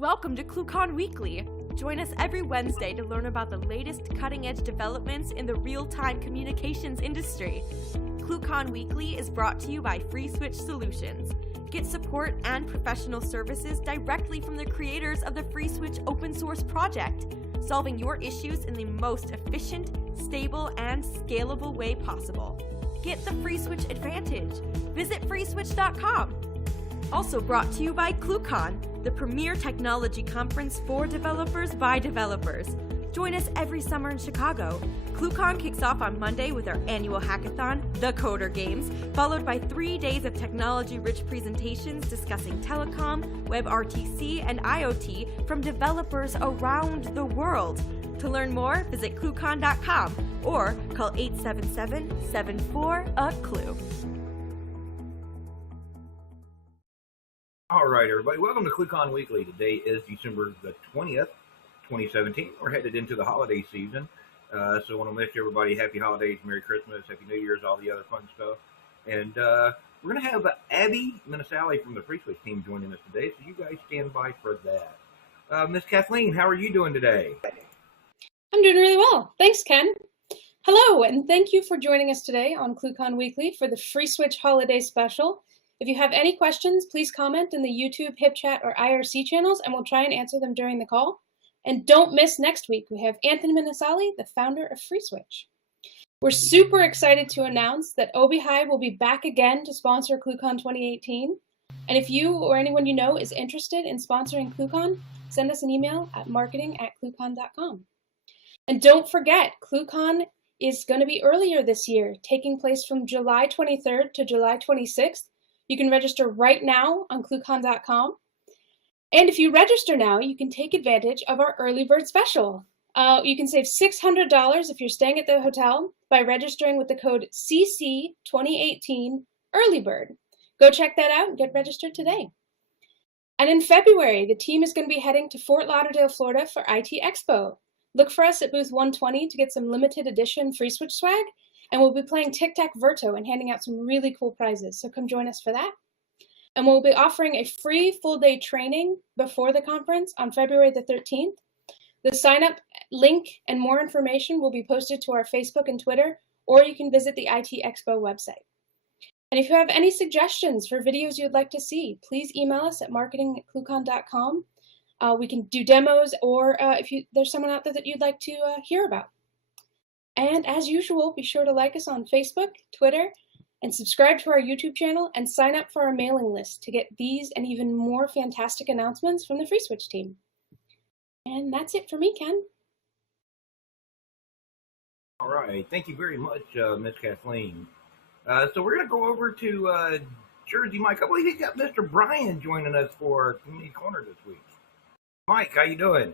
Welcome to ClueCon Weekly. Join us every Wednesday to learn about the latest cutting-edge developments in the real-time communications industry. ClueCon Weekly is brought to you by FreeSWITCH Solutions. Get support and professional services directly from the creators of the FreeSWITCH open source project, solving your issues in the most efficient, stable, and scalable way possible. Get the FreeSWITCH advantage. Visit freeswitch.com. Also brought to you by ClueCon, the premier technology conference for developers by developers. Join us every summer in Chicago. ClueCon kicks off on Monday with our annual hackathon, The Coder Games, followed by 3 days of technology-rich presentations discussing telecom, WebRTC, and IoT from developers around the world. To learn more, visit ClueCon.com or call 877-74-A-CLUE. All right, everybody. Welcome to ClueCon Weekly. Today is December the 20th, 2017. We're headed into the holiday season. So I want to wish everybody happy holidays, Merry Christmas, Happy New Year's, all the other fun stuff. And we're going to have Abbi Minessale from the FreeSWITCH team joining us today, so you guys stand by for that. Miss Kathleen, how are you doing today? I'm doing really well. Thanks, Ken. Hello, and thank you for joining us today on ClueCon Weekly for the FreeSWITCH Holiday Special. If you have any questions, please comment in the YouTube, HipChat, or IRC channels, and we'll try and answer them during the call. And don't miss next week. We have Abbi Minessale, the founder of FreeSWITCH. We're super excited to announce that Obi will be back again to sponsor ClueCon 2018. And if you or anyone you know is interested in sponsoring ClueCon, send us an email at marketing@cluecon.com. And don't forget, ClueCon is going to be earlier this year, taking place from July 23rd to July 26th. You can register right now on ClueCon.com. And if you register now, you can take advantage of our early bird special. You can save $600 if you're staying at the hotel by registering with the code CC2018 EarlyBird. Go check that out and get registered today. And in February, the team is going to be heading to Fort Lauderdale, Florida for IT Expo. Look for us at booth 120 to get some limited edition FreeSWITCH swag. And we'll be playing Tic Tac Verto and handing out some really cool prizes, so come join us for that. And we'll be offering a free full-day training before the conference on February the 13th. The sign-up link and more information will be posted to our Facebook and Twitter, or you can visit the IT Expo website. And if you have any suggestions for videos you'd like to see, please email us at marketing@cluecon.com. We can do demos, or if there's someone out there that you'd like to hear about. And as usual, be sure to like us on Facebook, Twitter, and subscribe to our YouTube channel and sign up for our mailing list to get these and even more fantastic announcements from the FreeSWITCH team. And that's it for me, Ken. All right. Thank you very much, Miss Kathleen. So we're going to go over to Jersey Mike. I believe he's got Mr. Brian joining us for Community Corner this week. Mike, how you doing?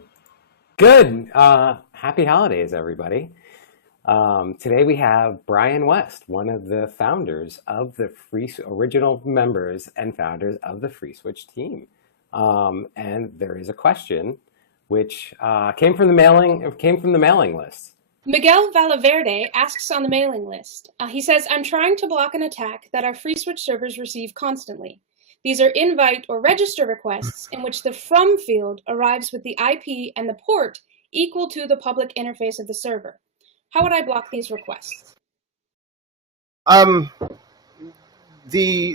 Good. Happy holidays, everybody. Today we have Brian West, one of the founders of the original members and founders of the FreeSWITCH team. And there is a question which came from the mailing list. Miguel Valverde asks on the mailing list. He says, I'm trying to block an attack that our FreeSWITCH servers receive constantly. These are invite or register requests in which the from field arrives with the IP and the port equal to the public interface of the server. How would I block these requests? The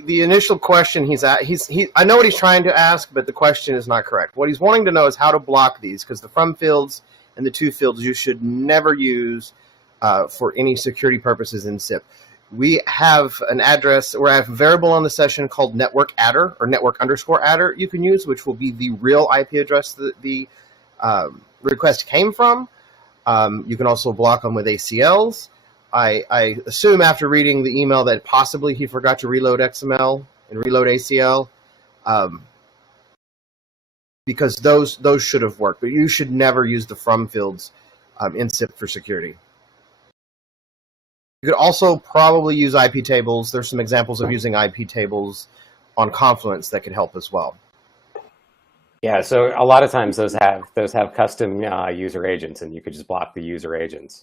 initial question I know what he's trying to ask, but the question is not correct. What he's wanting to know is how to block these, because the from fields and the to fields you should never use for any security purposes in SIP. We have an address, or I have a variable on the session called network adder or network_adder you can use, which will be the real IP address that the request came from. You can also block them with ACLs. I assume after reading the email that possibly he forgot to reload XML and reload ACL, because those should have worked. But you should never use the from fields in SIP for security. You could also probably use IP tables. There's some examples of using IP tables on Confluence that could help as well. Yeah, so a lot of times those have custom user agents, and you could just block the user agents.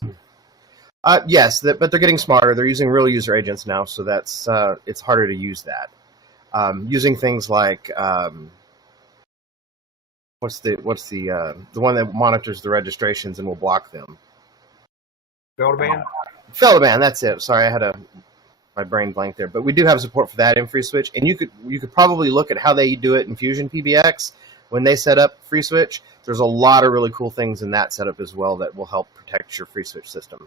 Yes, but they're getting smarter. They're using real user agents now, so that's it's harder to use that. Using things like What's the one that monitors the registrations and will block them? Feldband? Feldband, that's it. Sorry, I had my brain blank there. But we do have support for that in FreeSWITCH, and you could probably look at how they do it in Fusion PBX when they set up FreeSWITCH. There's a lot of really cool things in that setup as well that will help protect your FreeSWITCH system.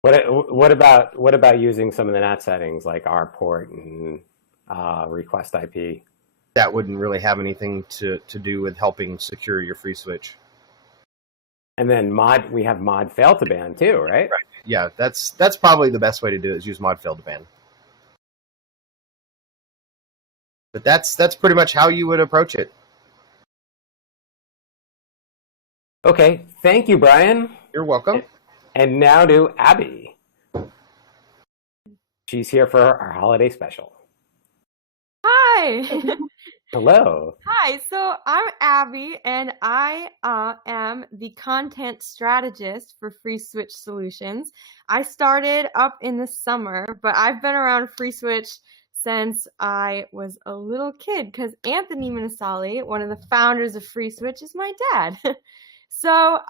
What about using some of the NAT settings like RPort and request IP? That wouldn't really have anything to do with helping secure your FreeSWITCH. And then we have mod fail to ban too, right? Right. Yeah, that's probably the best way to do it, is use mod fail to ban. But that's pretty much how you would approach it. Okay, thank you, Brian. You're welcome. And now to Abby. She's here for our holiday special. Hi. Hello. Hi, so I'm Abby, and I am the content strategist for FreeSWITCH Solutions. I started up in the summer, but I've been around FreeSWITCH since I was a little kid, because Abbi Minessale, one of the founders of FreeSWITCH, is my dad. So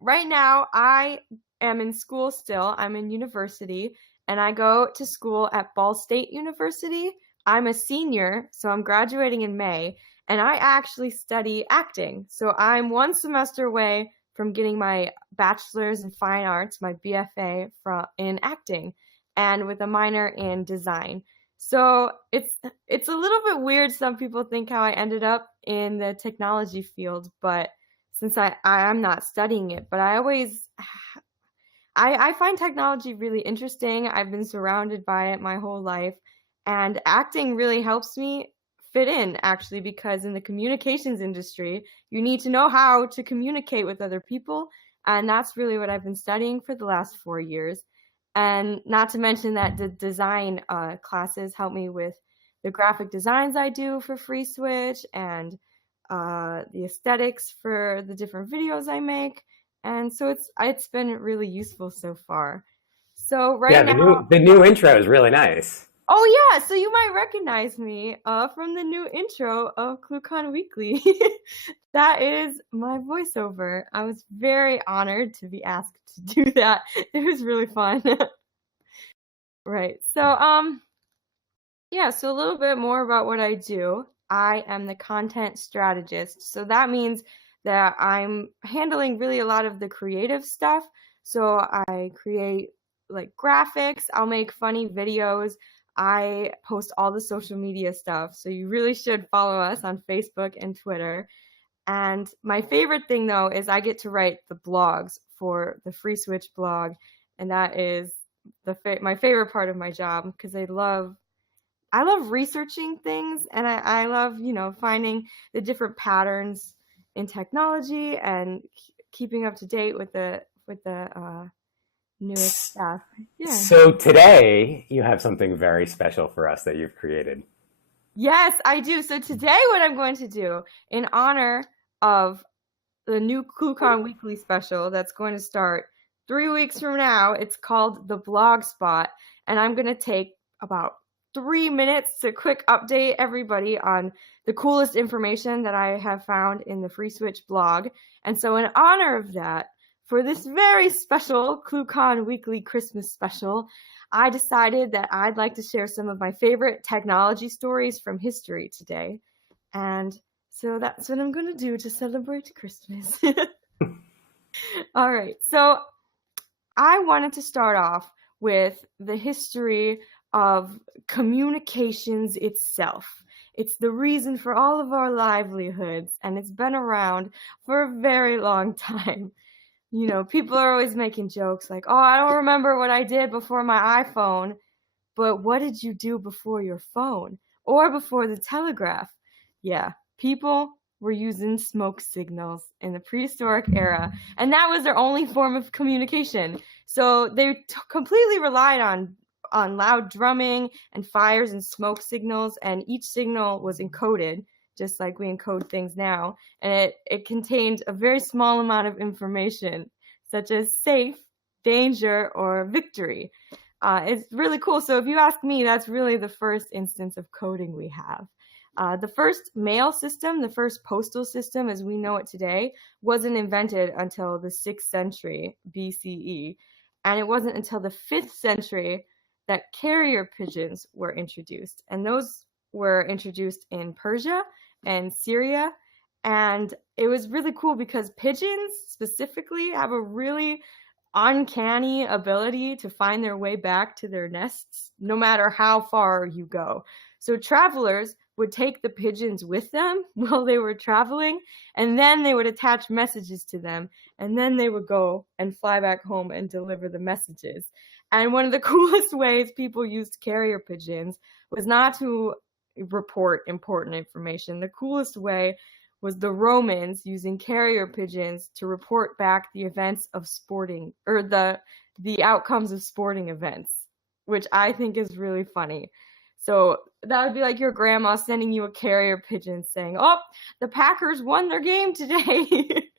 right now I am in school still. I'm in university, and I go to school at Ball State University. I'm a senior, so I'm graduating in May, and I actually study acting. So I'm one semester away from getting my bachelor's in fine arts, my BFA in acting, and with a minor in design. So it's a little bit weird. Some people think how I ended up in the technology field, but since I'm not studying it, but I find technology really interesting. I've been surrounded by it my whole life. And acting really helps me fit in, actually, because in the communications industry, you need to know how to communicate with other people. And that's really what I've been studying for the last 4 years. And not to mention that the design classes help me with the graphic designs I do for FreeSWITCH and the aesthetics for the different videos I make. And so it's been really useful so far. So now, the new intro is really nice. Oh yeah, so you might recognize me from the new intro of ClueCon Weekly. That is my voiceover. I was very honored to be asked to do that. It was really fun. Right. So yeah, so a little bit more about what I do. I am the content strategist. So that means that I'm handling really a lot of the creative stuff. So I create like graphics, I'll make funny videos, I post all the social media stuff. So you really should follow us on Facebook and Twitter. And my favorite thing though is I get to write the blogs for the FreeSWITCH blog, and that is my favorite part of my job, because I love researching things, and I love, finding the different patterns in technology and keeping up to date with the newest stuff. Yeah. So today you have something very special for us that you've created. Yes, I do. So today what I'm going to do, in honor of the new ClueCon Weekly Special that's going to start 3 weeks from now, it's called the Blog Spot, and I'm going to take about 3 minutes to quick update everybody on the coolest information that I have found in the FreeSWITCH blog. And so in honor of that, for this very special ClueCon Weekly Christmas Special, I decided that I'd like to share some of my favorite technology stories from history today. And so that's what I'm going to do to celebrate Christmas. All right, so I wanted to start off with the history of communications itself. It's the reason for all of our livelihoods, and it's been around for a very long time. People are always making jokes like, oh, I don't remember what I did before my iPhone, but what did you do before your phone or before the telegraph? Yeah, people were using smoke signals in the prehistoric era, and that was their only form of communication. So they completely relied on loud drumming and fires and smoke signals, and each signal was encoded, just like we encode things now, and it contained a very small amount of information, such as safe, danger, or victory. It's really cool. So if you ask me, that's really the first instance of coding we have. The first mail system, the first postal system as we know it today, wasn't invented until the 6th century BCE. And it wasn't until the 5th century that carrier pigeons were introduced. And those were introduced in Persia and Syria. And it was really cool because pigeons specifically have a really uncanny ability to find their way back to their nests no matter how far you go. So travelers would take the pigeons with them while they were traveling, and then they would attach messages to them, and then they would go and fly back home and deliver the messages. And one of the coolest ways people used carrier pigeons was not to report important information. The coolest way was the Romans using carrier pigeons to report back the events of sporting, or the outcomes of sporting events, which I think is really funny. So that would be like your grandma sending you a carrier pigeon saying, "Oh, the Packers won their game today."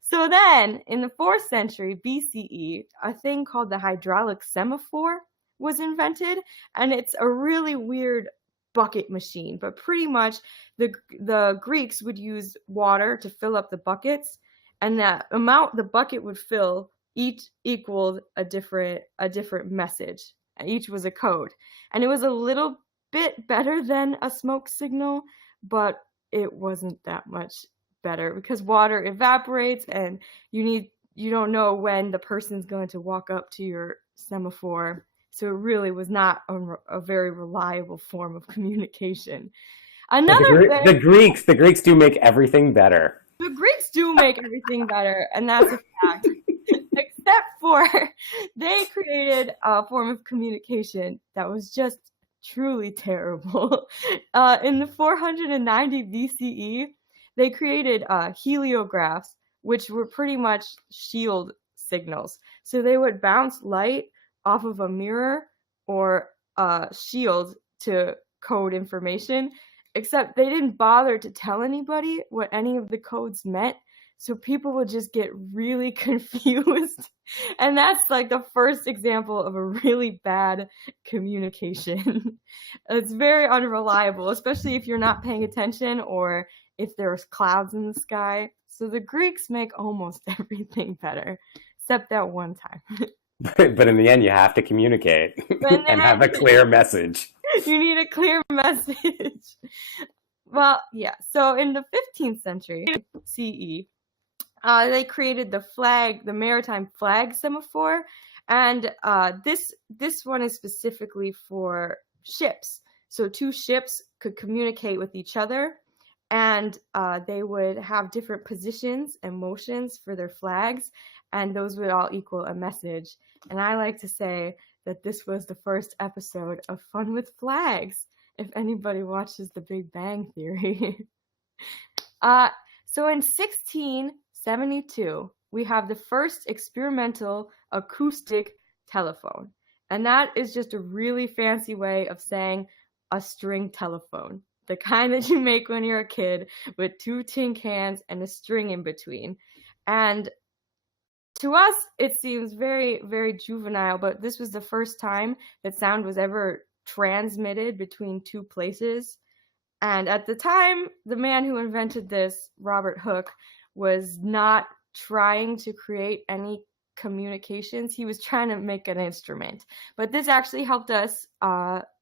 So then, in the 4th century BCE, a thing called the hydraulic semaphore was invented, and it's a really weird bucket machine, but pretty much the Greeks would use water to fill up the buckets, and that amount the bucket would fill each equaled a different message. Each was a code, and it was a little bit better than a smoke signal, but it wasn't that much better because water evaporates, and you don't know when the person's going to walk up to your semaphore. So it really was not a very reliable form of communication. The Greeks do make everything better. The Greeks do make everything better, and that's a fact. Except for they created a form of communication that was just truly terrible. In the 490 BCE, they created heliographs, which were pretty much shield signals. So they would bounce light off of a mirror or a shield to code information, except they didn't bother to tell anybody what any of the codes meant. So people would just get really confused. And that's like the first example of a really bad communication. It's very unreliable, especially if you're not paying attention or if there's clouds in the sky. So the Greeks make almost everything better, except that one time. But in the end, you have to communicate and have a clear message. You need a clear message. Well, yeah. So in the 15th century CE, they created the maritime flag semaphore, and this one is specifically for ships. So 2 ships could communicate with each other, and they would have different positions and motions for their flags, and those would all equal a message. And I like to say that this was the first episode of Fun with Flags, if anybody watches The Big Bang Theory. So in 1672, we have the first experimental acoustic telephone. And that is just a really fancy way of saying a string telephone. The kind that you make when you're a kid with 2 tin cans and a string in between. And to us, it seems very, very juvenile, but this was the first time that sound was ever transmitted between 2 places. And at the time, the man who invented this, Robert Hooke, was not trying to create any communications. He was trying to make an instrument. But this actually helped us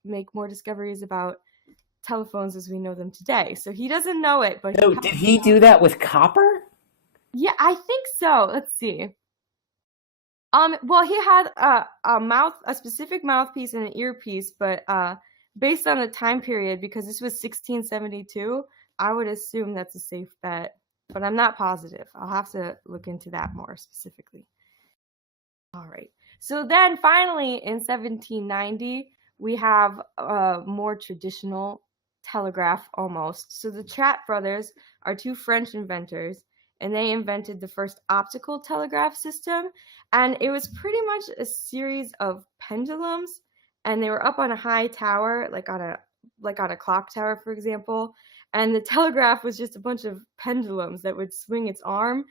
make more discoveries about telephones as we know them today. So he doesn't know it, but So did he do that with copper? Yeah, I think so. Let's see. Well, he had a specific mouthpiece and an earpiece, but based on the time period, because this was 1672, I would assume that's a safe bet, but I'm not positive. I'll have to look into that more specifically. All right. So then finally in 1790, we have a more traditional telegraph almost. So the Chat brothers are 2 French inventors, and they invented the first optical telegraph system. And it was pretty much a series of pendulums, and they were up on a high tower, like on a clock tower, for example. And the telegraph was just a bunch of pendulums that would swing its arm,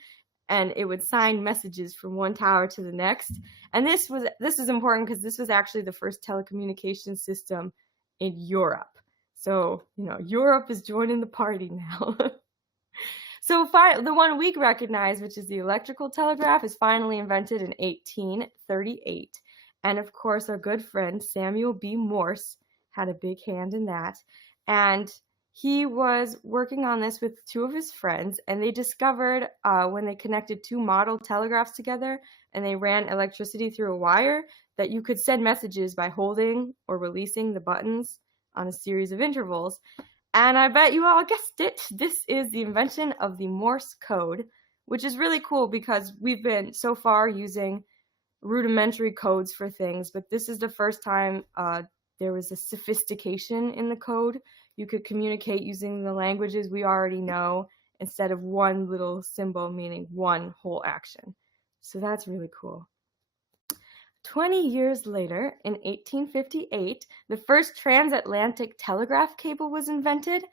and it would sign messages from one tower to the next. And this is important because this was actually the first telecommunications system in Europe. So, Europe is joining the party now. So the one we recognize, which is the electrical telegraph, is finally invented in 1838. And of course, our good friend Samuel B. Morse had a big hand in that. And he was working on this with two of his friends, and they discovered when they connected two model telegraphs together and they ran electricity through a wire that you could send messages by holding or releasing the buttons on a series of intervals. And I bet you all guessed it. This is the invention of the Morse code, which is really cool because we've been so far using rudimentary codes for things, but this is the first time there was a sophistication in the code. You could communicate using the languages we already know instead of one little symbol meaning one whole action. So that's really cool. 20 years later, in 1858, the first transatlantic telegraph cable was invented.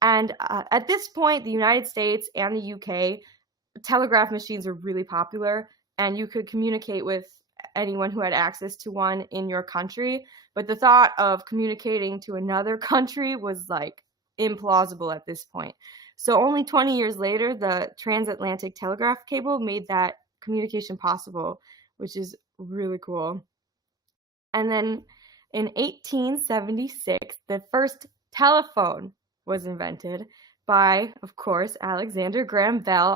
And at this point, the United States and the UK, telegraph machines were really popular, and you could communicate with anyone who had access to one in your country. But the thought of communicating to another country was like implausible at this point. So only 20 years later, the transatlantic telegraph cable made that communication possible, which is really cool. And then in 1876, the first telephone was invented by, of course, Alexander Graham Bell,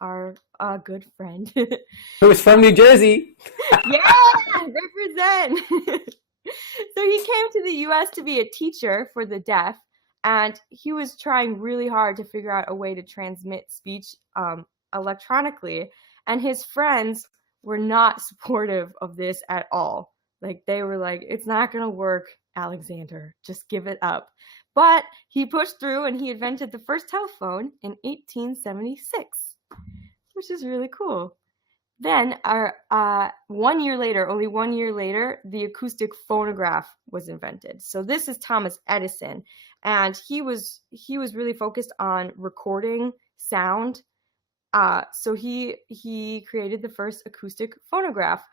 our good friend. Who was from New Jersey. Yeah, represent. So he came to the U.S. to be a teacher for the deaf, and he was trying really hard to figure out a way to transmit speech electronically. And his friends were not supportive of this at all. Like, they were like, it's not going to work, Alexander. Just give it up. But he pushed through, and he invented the first telephone in 1876, which is really cool. Then, only 1 year later, the acoustic phonograph was invented. So this is Thomas Edison, and he was really focused on recording sound. So he created the first acoustic phonograph.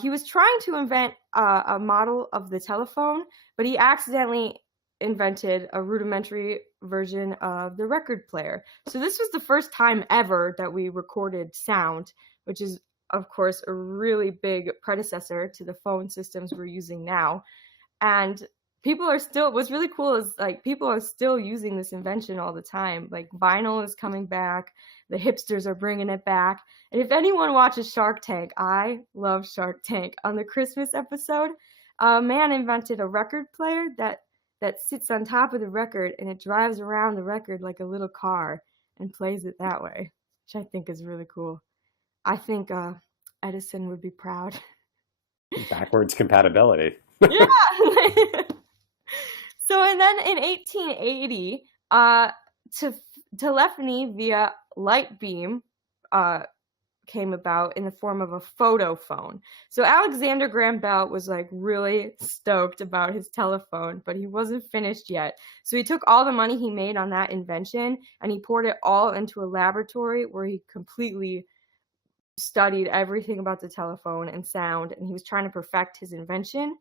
He was trying to invent a model of the telephone, but he accidentally invented a rudimentary version of the record player. So this was the first time ever that we recorded sound, which is, of course, a really big predecessor to the phone systems we're using now. And what's really cool is, like, people are still using this invention all the time. Like, vinyl is coming back. The hipsters are bringing it back. And if anyone watches Shark Tank, I love Shark Tank. On the Christmas episode, a man invented a record player that sits on top of the record, and it drives around the record like a little car and plays it that way, which I think is really cool. I think Edison would be proud. Backwards compatibility. Yeah. So, and then in 1880, telephony via light beam came about in the form of a photophone. So Alexander Graham Bell was like really stoked about his telephone, but he wasn't finished yet. So he took all the money he made on that invention and he poured it all into a laboratory where he completely studied everything about the telephone and sound, and he was trying to perfect his invention.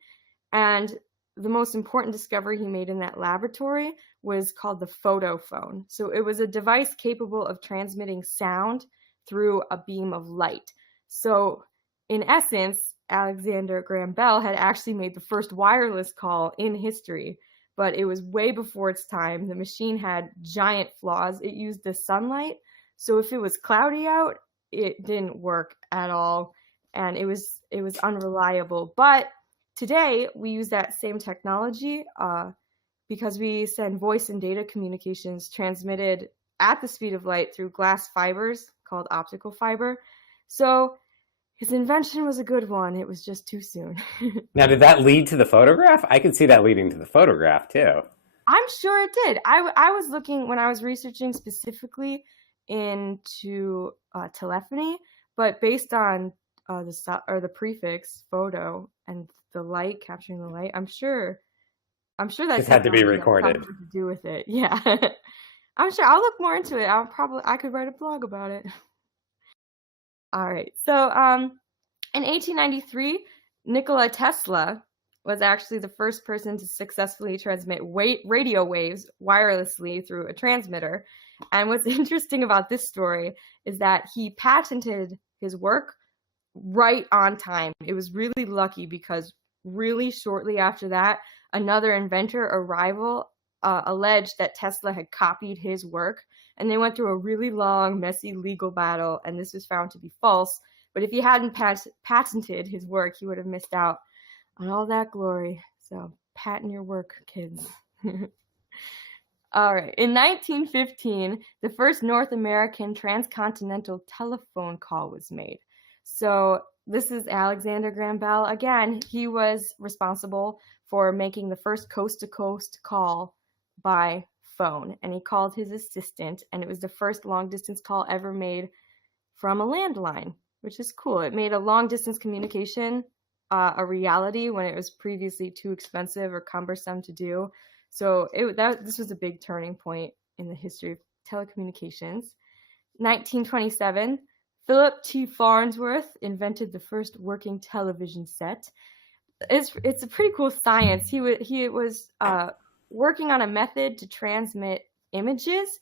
And the most important discovery he made in that laboratory was called the photophone. So it was a device capable of transmitting sound through a beam of light. So in essence, Alexander Graham Bell had actually made the first wireless call in history, but it was way before its time. The machine had giant flaws. It used the sunlight. So if it was cloudy out, it didn't work at all, and it was unreliable. But today we use that same technology because we send voice and data communications transmitted at the speed of light through glass fibers called optical fiber. So his invention was a good one. It was just too soon. Now, did that lead to the photograph? I could see that leading to the photograph too. I'm sure it did. I was looking when I was researching specifically into telephony, but based on the prefix photo and the light, capturing the light, I'm sure that It had to be recorded. had something to do with it. Yeah. I'm sure I'll look more into it. I could write a blog about it. All right. So in 1893, Nikola Tesla was actually the first person to successfully transmit radio waves wirelessly through a transmitter. And what's interesting about this story is that he patented his work right on time. It was really lucky because really shortly after that, another inventor, a rival, alleged that Tesla had copied his work, and they went through a really long, messy legal battle, and this was found to be false. But if he hadn't patented his work, he would have missed out on all that glory. So patent your work, kids. All right. In 1915, the first North American transcontinental telephone call was made. So this is Alexander Graham Bell. Again, he was responsible for making the first coast-to-coast call by phone, and he called his assistant, and it was the first long-distance call ever made from a landline, which is cool. It made a long-distance communication a reality when it was previously too expensive or cumbersome to do. So this was a big turning point in the history of telecommunications. 1927, Philip T. Farnsworth invented the first working television set. It's a pretty cool science. He was working on a method to transmit images.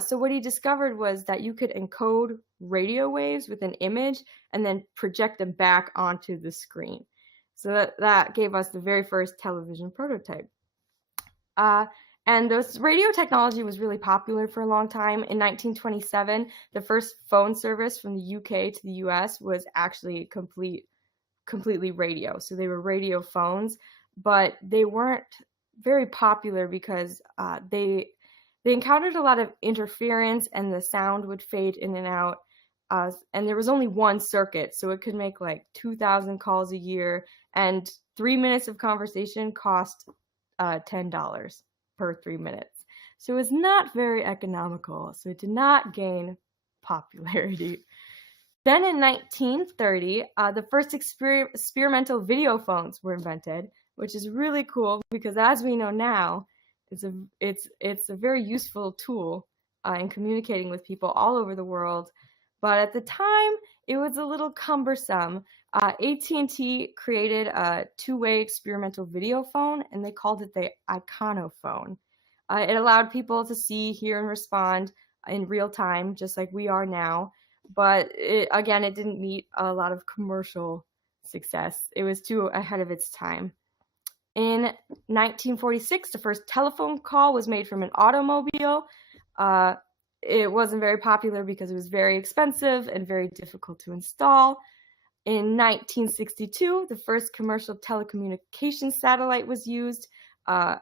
So what he discovered was that you could encode radio waves with an image and then project them back onto the screen. So that gave us the very first television prototype. And this radio technology was really popular for a long time. In 1927, the first phone service from the UK to the US was actually completely radio. So they were radio phones, but they weren't very popular because they encountered a lot of interference and the sound would fade in and out. And there was only one circuit, so it could make like 2,000 calls a year, and 3 minutes of conversation cost $10 per 3 minutes. So it was not very economical, so it did not gain popularity. Then in 1930, the first experimental video phones were invented, which is really cool because, as we know now, it's a very useful tool in communicating with people all over the world. But at the time, it was a little cumbersome. AT&T created a two-way experimental video phone, and they called it the Iconophone. It allowed people to see, hear, and respond in real time, just like we are now. But it didn't meet a lot of commercial success. It was too ahead of its time. In 1946, the first telephone call was made from an automobile. It wasn't very popular because it was very expensive and very difficult to install. In 1962, the first commercial telecommunications satellite was used. An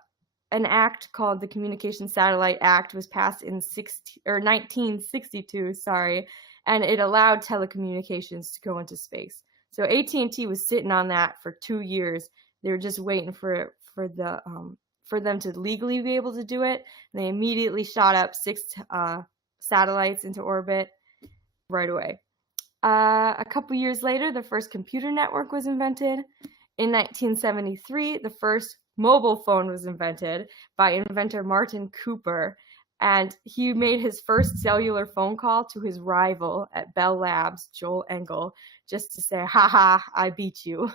act called the Communications Satellite Act was passed in 1962, and it allowed telecommunications to go into space. So AT&T was sitting on that for 2 years. They were just waiting for them to legally be able to do it. And they immediately shot up 6 satellites into orbit right away. A couple years later, the first computer network was invented. In 1973, the first mobile phone was invented by inventor Martin Cooper, and he made his first cellular phone call to his rival at Bell Labs, Joel Engel, just to say, "Ha, I beat you."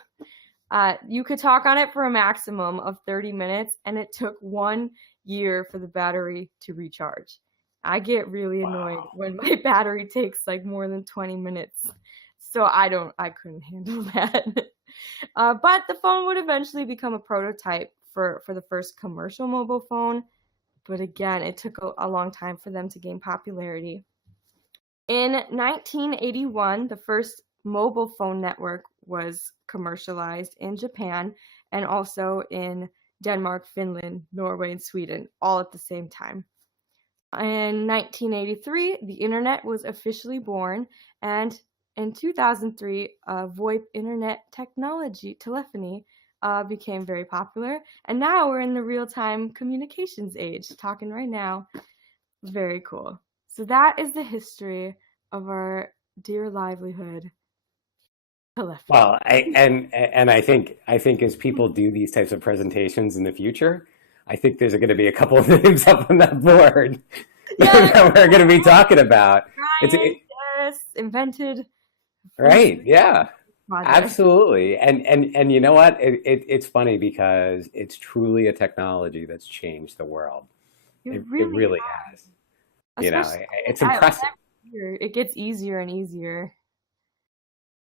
You could talk on it for a maximum of 30 minutes, and it took 1 year for the battery to recharge. I get really annoyed when my battery takes like more than 20 minutes. So I couldn't handle that. But the phone would eventually become a prototype for the first commercial mobile phone. But again, it took a long time for them to gain popularity. In 1981, the first mobile phone network was commercialized in Japan and also in Denmark, Finland, Norway, and Sweden, all at the same time. In 1983, the internet was officially born, and in 2003, VoIP internet telephony became very popular, and now we're in the real-time communications age, talking right now. Very cool. So that is the history of our dear livelihood, telephony. Well, I think as people do these types of presentations in the future, I think there's going to be a couple of names up on that board that we're going to be talking about. Yes, invented. Right, yeah. project. Absolutely. And you know what? It's funny because it's truly a technology that's changed the world. It really has. You know, Especially it's impressive. it gets easier and easier.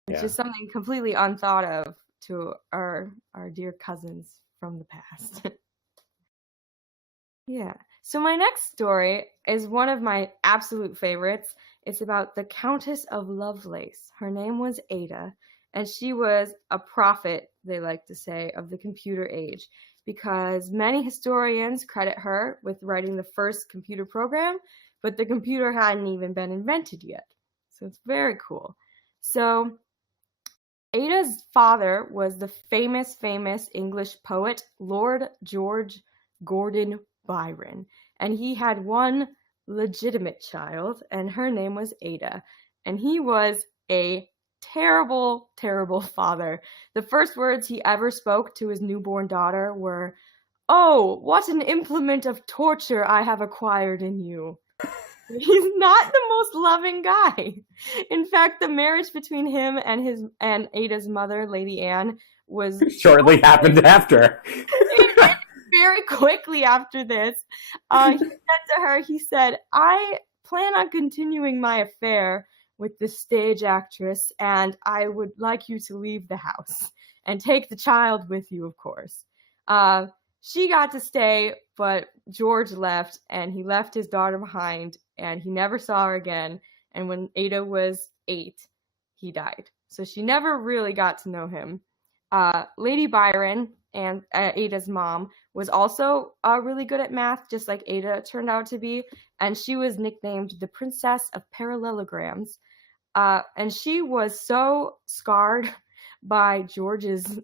It's Yeah. just something completely unthought of to our dear cousins from the past. Yeah. So my next story is one of my absolute favorites. It's about the Countess of Lovelace. Her name was Ada, and she was a prophet, they like to say, of the computer age, because many historians credit her with writing the first computer program, but the computer hadn't even been invented yet. So it's very cool. So Ada's father was the famous English poet Lord George Gordon Byron, and he had one legitimate child, and her name was Ada, and he was a terrible, terrible father. The first words he ever spoke to his newborn daughter were, "Oh, what an implement of torture I have acquired in you." He's not the most loving guy. In fact, the marriage between him and Ada's mother, Lady Anne, was Shortly happened after. very quickly after this. He said to her, he said, "I plan on continuing my affair with the stage actress, and I would like you to leave the house and take the child with you, of course." She got to stay, but George left, and he left his daughter behind, and he never saw her again. And when Ada was 8, he died. So she never really got to know him. Lady Byron, and Ada's mom, was also really good at math, just like Ada turned out to be, and she was nicknamed the Princess of Parallelograms. And she was so scarred by George's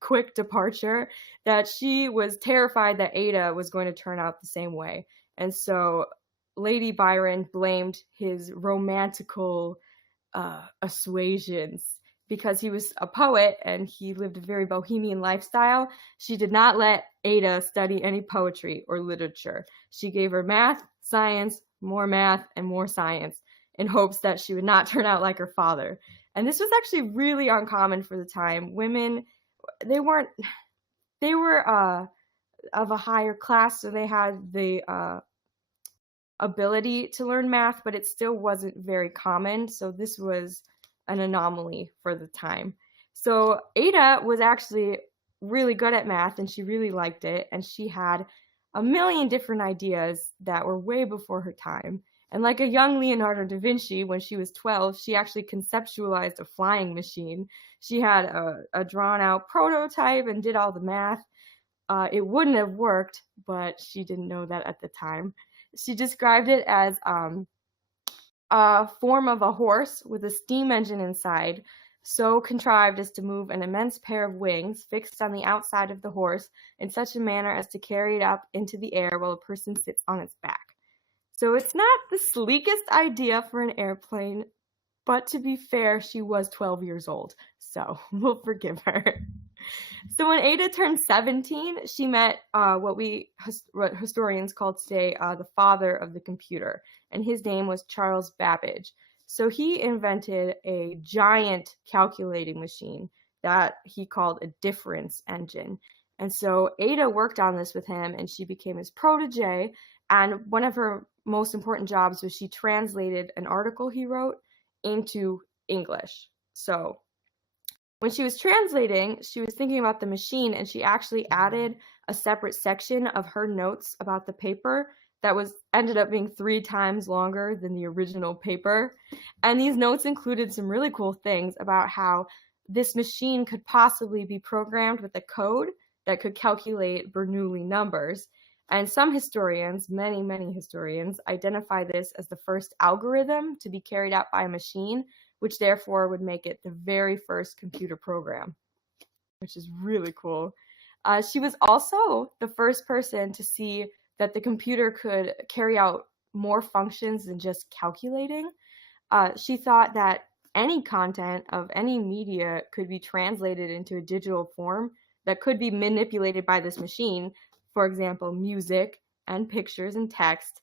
quick departure that she was terrified that Ada was going to turn out the same way. And so Lady Byron blamed his romantical assuasions because he was a poet and he lived a very bohemian lifestyle. She did not let Ada study any poetry or literature. She gave her math, science, and more science in hopes that she would not turn out like her father. And this was actually really uncommon for the time. Women, they were of a higher class, so they had the ability to learn math, but it still wasn't very common. So this was an anomaly for the time. So Ada was actually really good at math, and she really liked it, and she had a million different ideas that were way before her time. And like a young Leonardo da Vinci, when she was 12, she actually conceptualized a flying machine. She had a drawn-out prototype and did all the math. It wouldn't have worked, but she didn't know that at the time. She described it as a form of a horse with a steam engine inside, so contrived as to move an immense pair of wings fixed on the outside of the horse in such a manner as to carry it up into the air while a person sits on its back. So it's not the sleekest idea for an airplane, but to be fair, she was 12 years old, so we'll forgive her. So when Ada turned 17, she met what historians call today the father of the computer, and his name was Charles Babbage. So he invented a giant calculating machine that he called a difference engine. And so Ada worked on this with him, and she became his protege. And one of her most important jobs was she translated an article he wrote into English. So when she was translating, she was thinking about the machine, and she actually added a separate section of her notes about the paper that ended up being 3 times longer than the original paper. And these notes included some really cool things about how this machine could possibly be programmed with a code that could calculate Bernoulli numbers. And some historians, many historians, identify this as the first algorithm to be carried out by a machine, which therefore would make it the very first computer program, which is really cool. She was also the first person to see that the computer could carry out more functions than just calculating. She thought that any content of any media could be translated into a digital form that could be manipulated by this machine. For example, music and pictures and text.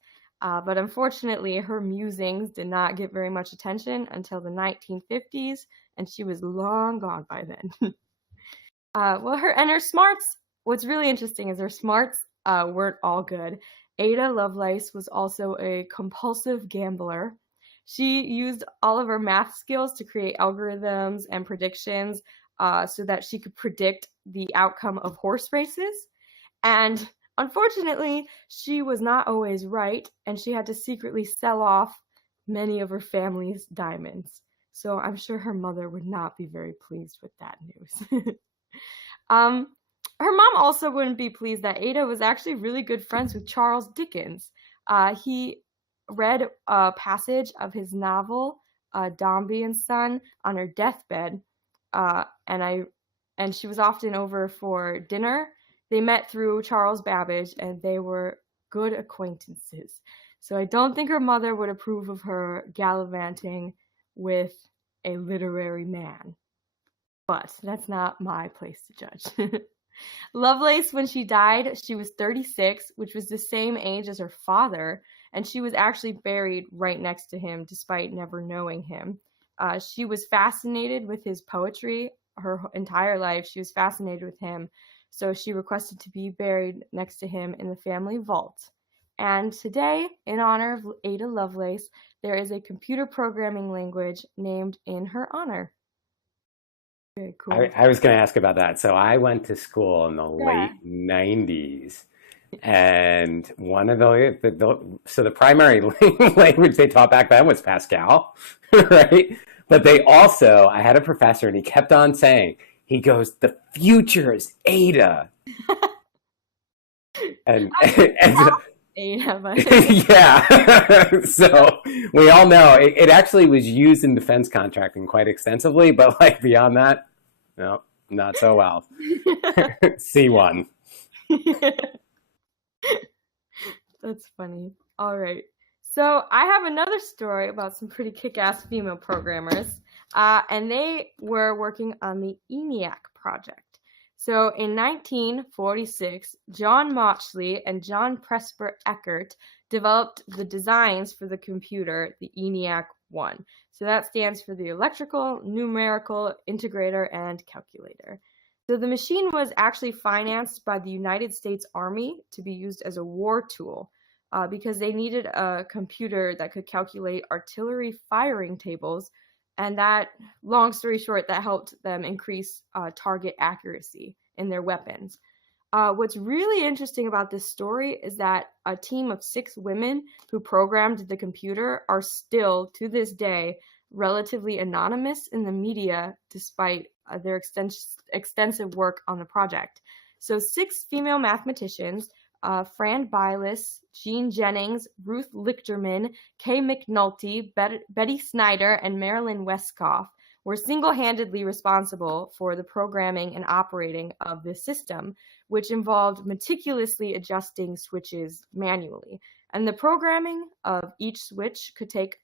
But unfortunately, her musings did not get very much attention until the 1950s, and she was long gone by then. Her smarts, what's really interesting is her smarts weren't all good. Ada Lovelace was also a compulsive gambler. She used all of her math skills to create algorithms and predictions so that she could predict the outcome of horse races. And unfortunately, she was not always right, and she had to secretly sell off many of her family's diamonds. So I'm sure her mother would not be very pleased with that news. Her mom also wouldn't be pleased that Ada was actually really good friends with Charles Dickens. He read a passage of his novel, Dombey and Son, on her deathbed, and she was often over for dinner. They met through Charles Babbage, and they were good acquaintances. So I don't think her mother would approve of her gallivanting with a literary man. But that's not my place to judge. Lovelace, when she died, she was 36, which was the same age as her father, and she was actually buried right next to him despite never knowing him. She was fascinated with his poetry her entire life. She was fascinated with him, so she requested to be buried next to him in the family vault. And today, in honor of Ada Lovelace, there is a computer programming language named in her honor. Very cool. I was going to ask about that. So I went to school in the late 90s, and one of the primary language they taught back then was Pascal, right? But they also, I had a professor, and he kept on saying, he goes, "The future is Ada." and Ada, but yeah. So we all know it actually was used in defense contracting quite extensively, but like beyond that, no, not so well. C1. That's funny. All right. So I have another story about some pretty kick-ass female programmers, and they were working on the ENIAC project. So in 1946, John Mauchly and John Presper Eckert developed the designs for the computer, the ENIAC-1. So that stands for the Electrical, Numerical, Integrator, and Calculator. So the machine was actually financed by the United States Army to be used as a war tool because they needed a computer that could calculate artillery firing tables. And that, long story short, that helped them increase target accuracy in their weapons. What's really interesting about this story is that a team of 6 women who programmed the computer are still, to this day, relatively anonymous in the media despite their extensive work on the project. So 6 female mathematicians, Fran Bilas, Jean Jennings, Ruth Lichterman, Kay McNulty, Betty Snyder, and Marilyn Westkoff were single-handedly responsible for the programming and operating of this system, which involved meticulously adjusting switches manually. And the programming of each switch could take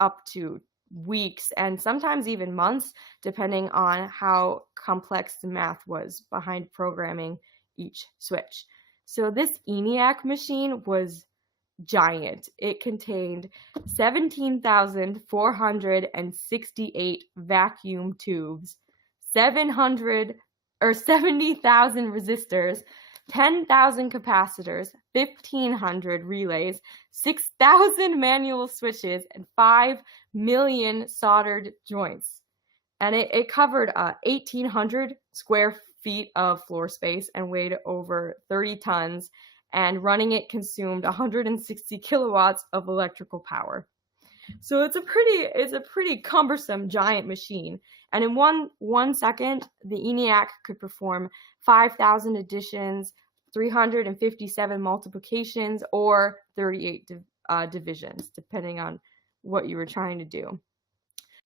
up to weeks and sometimes even months, depending on how complex the math was behind programming each switch. So this ENIAC machine was giant. It contained 17,468 vacuum tubes, 70,000 resistors, 10,000 capacitors, 1,500 relays, 6,000 manual switches, and 5 million soldered joints. And it covered 1,800 square feet of floor space and weighed over 30 tons, and running it consumed 160 kilowatts of electrical power. So it's a pretty cumbersome giant machine. And in one second, the ENIAC could perform 5,000 additions, 357 multiplications, or 38 divisions, depending on what you were trying to do.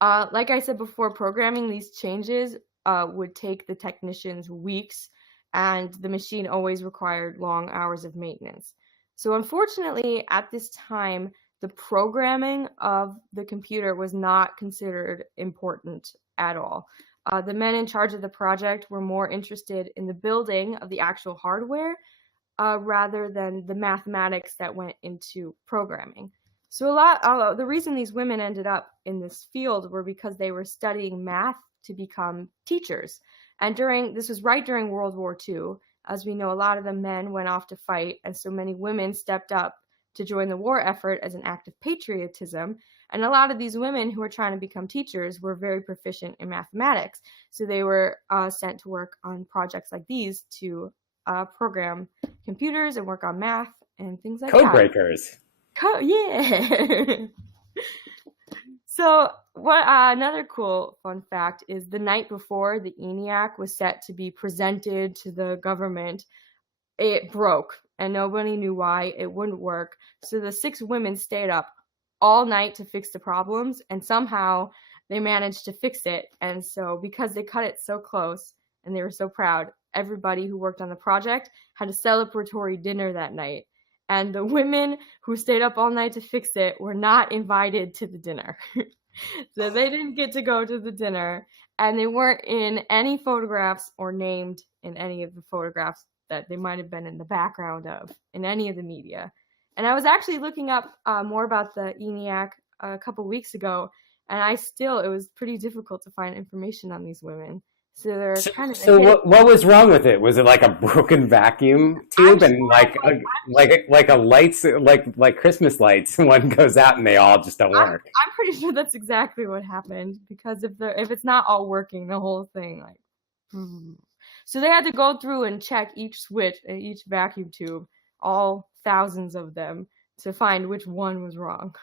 Like I said before, programming these changes would take the technicians weeks, and the machine always required long hours of maintenance. So unfortunately, at this time, the programming of the computer was not considered important at all. The men in charge of the project were more interested in the building of the actual hardware, rather than the mathematics that went into programming. So the reason these women ended up in this field were because they were studying math to become teachers. And this was right during World War II. As we know, a lot of the men went off to fight, and so many women stepped up to join the war effort as an act of patriotism. And a lot of these women who were trying to become teachers were very proficient in mathematics. So they were sent to work on projects like these to program computers and work on math and things like that. Code breakers. Yeah. So another cool fun fact is the night before the ENIAC was set to be presented to the government, it broke and nobody knew why it wouldn't work. So the 6 women stayed up all night to fix the problems, and somehow they managed to fix it. And so because they cut it so close and they were so proud, everybody who worked on the project had a celebratory dinner that night. And the women who stayed up all night to fix it were not invited to the dinner. So they didn't get to go to the dinner, and they weren't in any photographs or named in any of the photographs that they might have been in the background of in any of the media. And I was actually looking up more about the ENIAC a couple weeks ago, and it was pretty difficult to find information on these women. So they're kind of. So what was wrong with it? Was it like a broken vacuum tube and like a lights like Christmas lights? One goes out and they all just don't work. I'm pretty sure that's exactly what happened, because if it's not all working, the whole thing So they had to go through and check each switch and each vacuum tube, all thousands of them, to find which one was wrong.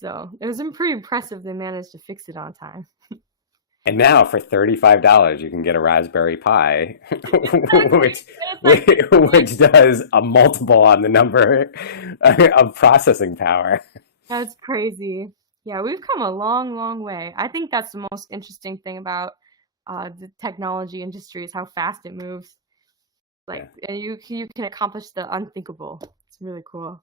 So it was pretty impressive they managed to fix it on time. And now for $35, you can get a Raspberry Pi, which does a multiple on the number of processing power. That's crazy. Yeah, we've come a long, long way. I think that's the most interesting thing about the technology industry is how fast it moves. And you can accomplish the unthinkable. It's really cool.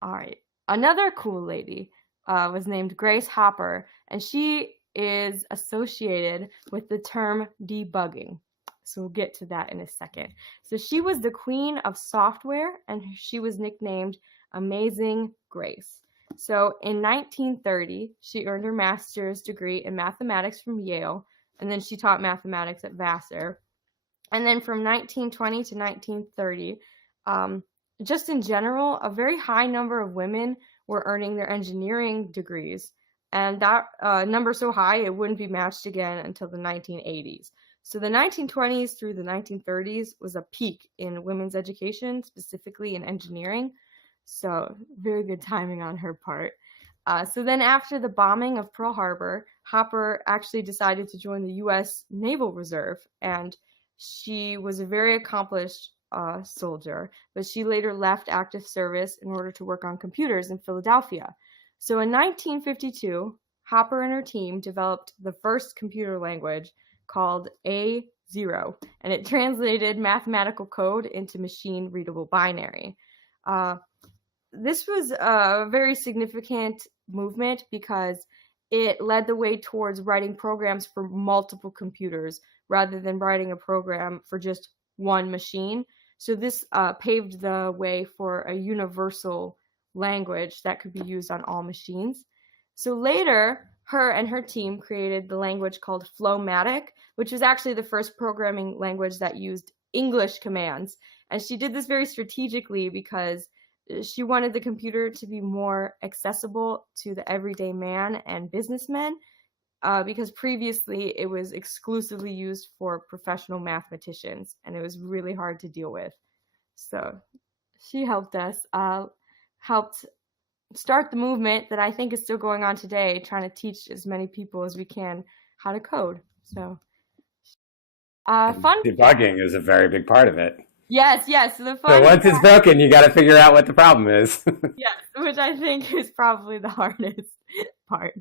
All right. Another cool lady was named Grace Hopper, and she is associated with the term debugging. So we'll get to that in a second. So she was the queen of software, and she was nicknamed Amazing Grace. So in 1930, she earned her master's degree in mathematics from Yale, and then she taught mathematics at Vassar. And then from 1920 to 1930, just in general, a very high number of women were earning their engineering degrees. And that number so high, it wouldn't be matched again until the 1980s. So the 1920s through the 1930s was a peak in women's education, specifically in engineering. So very good timing on her part. So then after the bombing of Pearl Harbor, Hopper actually decided to join the U.S. Naval Reserve. And she was a very accomplished soldier, but she later left active service in order to work on computers in Philadelphia. So in 1952, Hopper and her team developed the first computer language called A0, and it translated mathematical code into machine-readable binary. This was a very significant movement because it led the way towards writing programs for multiple computers rather than writing a program for just one machine. So this paved the way for a universal language that could be used on all machines. So later, her and her team created the language called Flowmatic, which was actually the first programming language that used English commands. And she did this very strategically because she wanted the computer to be more accessible to the everyday man and businessmen, because previously it was exclusively used for professional mathematicians, and it was really hard to deal with. So she helped us, helped start the movement that I think is still going on today, trying to teach as many people as we can how to code. So fun. Debugging is a very big part of it. Yes. So once it's broken, you got to figure out what the problem is. Yes, which I think is probably the hardest part.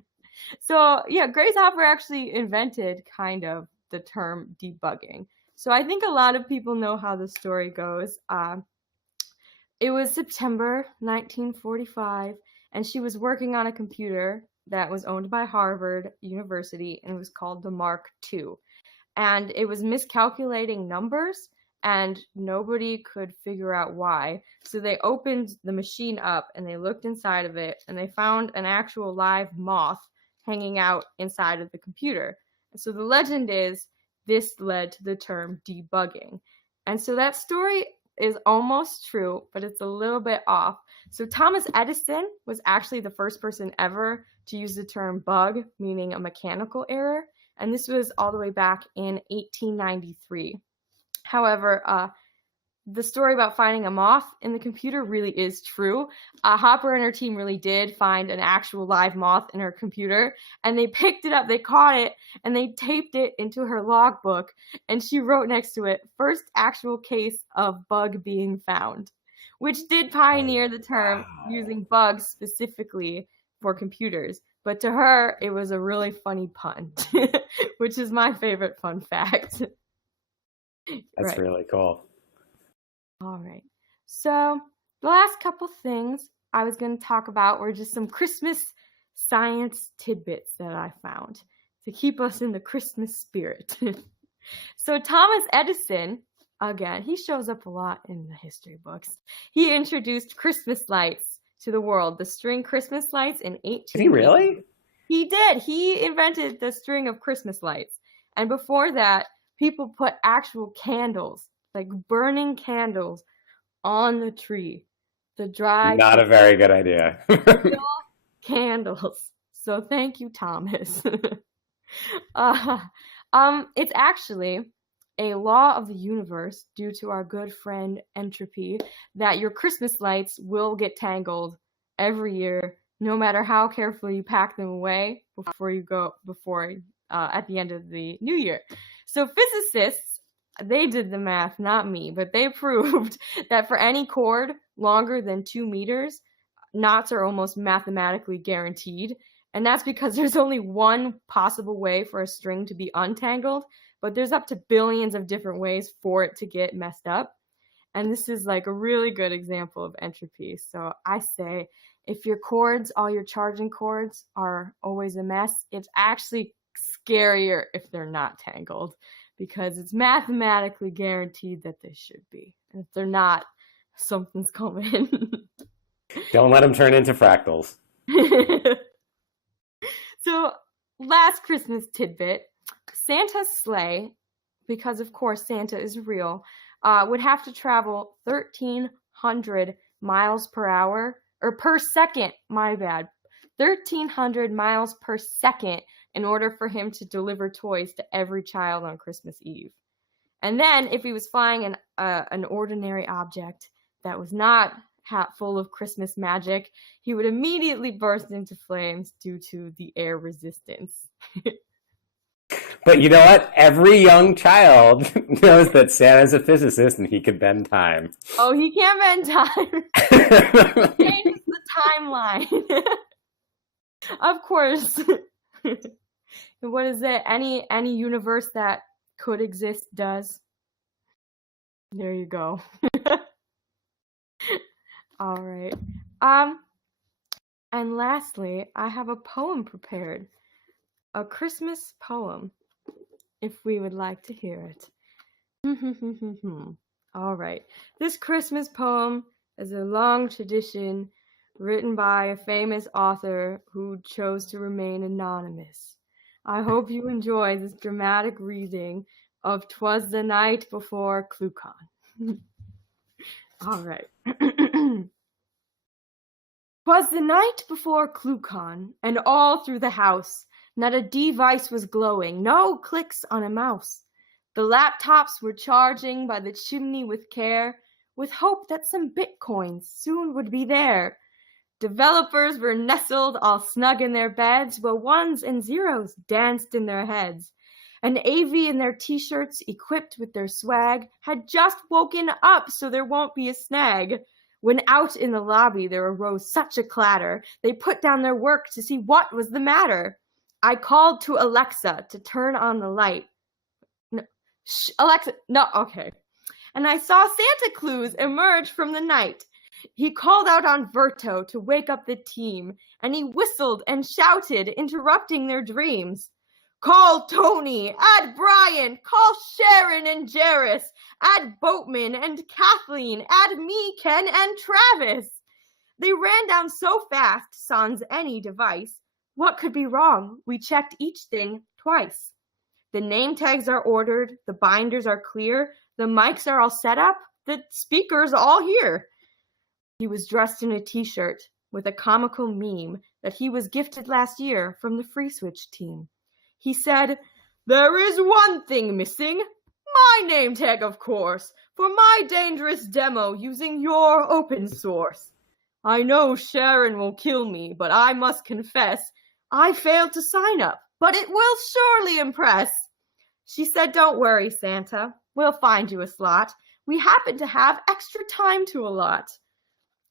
So yeah, Grace Hopper actually invented kind of the term debugging. So I think a lot of people know how the story goes. It was September 1945, and she was working on a computer that was owned by Harvard University, and it was called the Mark II. And it was miscalculating numbers, and nobody could figure out why. So they opened the machine up and they looked inside of it, and they found an actual live moth hanging out inside of the computer. And so the legend is this led to the term debugging. And so that story is almost true, but it's a little bit off. So Thomas Edison was actually the first person ever to use the term bug, meaning a mechanical error. And this was all the way back in 1893. However, the story about finding a moth in the computer really is true. Hopper and her team really did find an actual live moth in her computer, and they picked it up, they caught it, and they taped it into her logbook, and she wrote next to it, "First actual case of bug being found," which did pioneer the term using bugs specifically for computers. But to her, it was a really funny pun, which is my favorite fun fact. That's really cool. All right. So the last couple things I was going to talk about were just some Christmas science tidbits that I found to keep us in the Christmas spirit. So Thomas Edison, again, he shows up a lot in the history books. He introduced Christmas lights to the world, the string Christmas lights in 1880. Did he really? He did. He invented the string of Christmas lights. And before that, people put actual candles, like burning candles, on the tree. The dry... Not a very good idea. candles. So thank you, Thomas. It's actually a law of the universe, due to our good friend entropy, that your Christmas lights will get tangled every year, no matter how carefully you pack them away at the end of the new year. So physicists, they did the math, not me, but they proved that for any cord longer than 2 meters, knots are almost mathematically guaranteed. And that's because there's only one possible way for a string to be untangled, but there's up to billions of different ways for it to get messed up. And this is like a really good example of entropy. So I say, if your cords, all your charging cords, are always a mess, it's actually scarier if they're not tangled, because it's mathematically guaranteed that they should be. And if they're not, something's coming. Don't let them turn into fractals. So, last Christmas tidbit, Santa's sleigh, because of course Santa is real, would have to travel 1,300 miles per hour, or per second, my bad, 1,300 miles per second in order for him to deliver toys to every child on Christmas Eve. And then, if he was flying an ordinary object that was not full of Christmas magic, he would immediately burst into flames due to the air resistance. But you know what? Every young child knows that Santa's a physicist and he can bend time. Oh, he can't bend time. He changes the timeline. Of course. What is it? Any universe that could exist does. There you go. All right. And lastly, I have a poem prepared. A Christmas poem, if we would like to hear it. All right. This Christmas poem is a long tradition written by a famous author who chose to remain anonymous. I hope you enjoy this dramatic reading of "'Twas the Night Before ClueCon." All right. "'Twas the night before ClueCon, and all through the house, not a device was glowing, no clicks on a mouse. The laptops were charging by the chimney with care, with hope that some bitcoins soon would be there. Developers were nestled all snug in their beds, while ones and zeros danced in their heads. And AV in their t-shirts, equipped with their swag, had just woken up so there won't be a snag. When out in the lobby there arose such a clatter, they put down their work to see what was the matter. I called to Alexa to turn on the light. Alexa, no, okay. And I saw Santa Claus emerge from the night. He called out on Verto to wake up the team, and he whistled and shouted, interrupting their dreams. Call Tony, add Brian, call Sharon and Jairus, add Boatman and Kathleen, add me, Ken, and Travis. They ran down so fast, sans any device. What could be wrong? We checked each thing twice. The name tags are ordered, the binders are clear, the mics are all set up, the speakers all here. He was dressed in a t-shirt with a comical meme that he was gifted last year from the FreeSWITCH team. He said, "There is one thing missing. My name tag, of course, for my dangerous demo using your open source. I know Sharon will kill me, but I must confess, I failed to sign up, but it will surely impress." She said, "Don't worry, Santa. We'll find you a slot. We happen to have extra time to allot.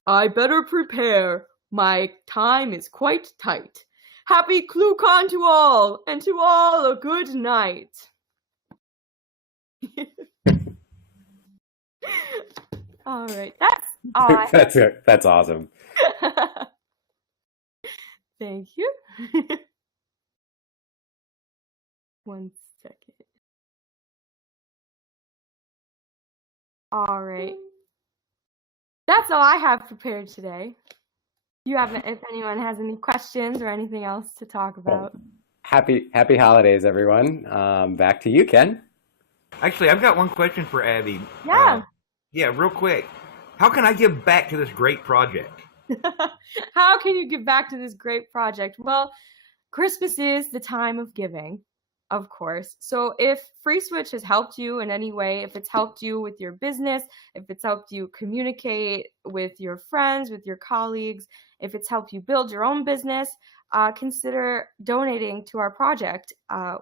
I better prepare. My time is quite tight. Happy ClueCon to all, and to all a good night." All right, that's all I That's it. That's awesome. Thank you. One second. All right. That's all I have prepared today. If anyone has any questions or anything else to talk about. Happy holidays, everyone. Back to you, Ken. Actually, I've got one question for Abby. Yeah. Yeah, real quick. How can I give back to this great project? How can you give back to this great project? Well, Christmas is the time of giving, of course. So if FreeSWITCH has helped you in any way, if it's helped you with your business, if it's helped you communicate with your friends, with your colleagues, if it's helped you build your own business, consider donating to our project.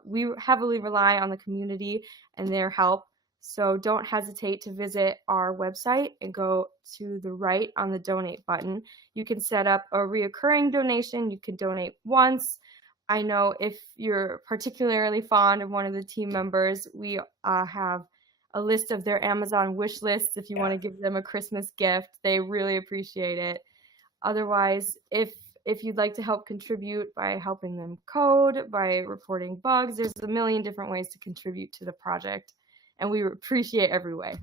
We heavily rely on the community and their help. So don't hesitate to visit our website and go to the right on the donate button. You can set up a reoccurring donation. You can donate once. I know if you're particularly fond of one of the team members, we have a list of their Amazon wish lists if you want to give them a Christmas gift. They really appreciate it. Otherwise, if you'd like to help contribute by helping them code, by reporting bugs, there's a million different ways to contribute to the project. And we appreciate every way.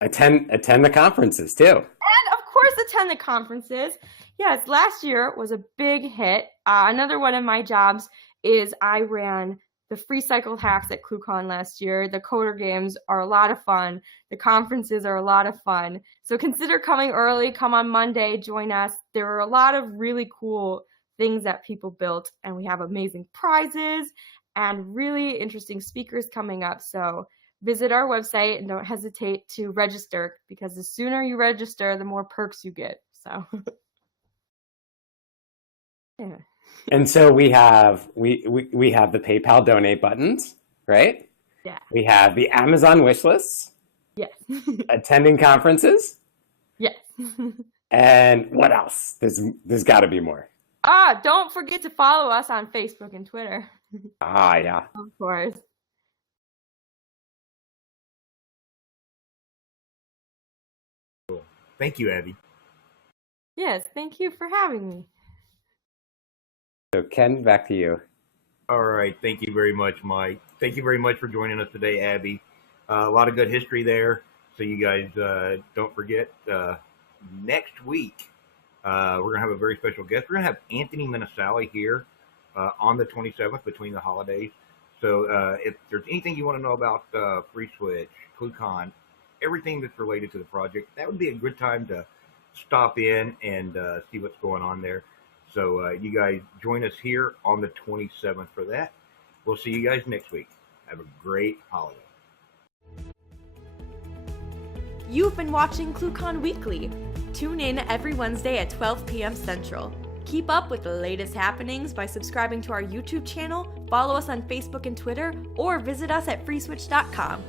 Attend the conferences too. And of course, attend the conferences. Yes, last year was a big hit. Another one of my jobs is I ran the free cycled hacks at ClueCon last year. The coder games are a lot of fun. The conferences are a lot of fun. So consider coming early. Come on Monday, join us. There are a lot of really cool things that people built, and we have amazing prizes and really interesting speakers coming up. So visit our website and don't hesitate to register, because the sooner you register, the more perks you get. So yeah. And so we have the PayPal donate buttons, right? Yeah. We have the Amazon wish lists. Yes. Attending conferences. Yes. And what else? There's got to be more. Don't forget to follow us on Facebook and Twitter. Yeah. Of course. Thank you, Abby. Yes, thank you for having me. So Ken, back to you. All right. Thank you very much, Mike. Thank you very much for joining us today, Abby. A lot of good history there. So you guys don't forget, next week, we're going to have a very special guest. We're going to have Abbi Minessale here on the 27th between the holidays. So if there's anything you want to know about FreeSWITCH, ClueCon, everything that's related to the project, that would be a good time to stop in and see what's going on there. So you guys join us here on the 27th for that. We'll see you guys next week. Have a great holiday. You've been watching ClueCon Weekly. Tune in every Wednesday at 12 p.m. Central. Keep up with the latest happenings by subscribing to our YouTube channel, follow us on Facebook and Twitter, or visit us at freeswitch.com.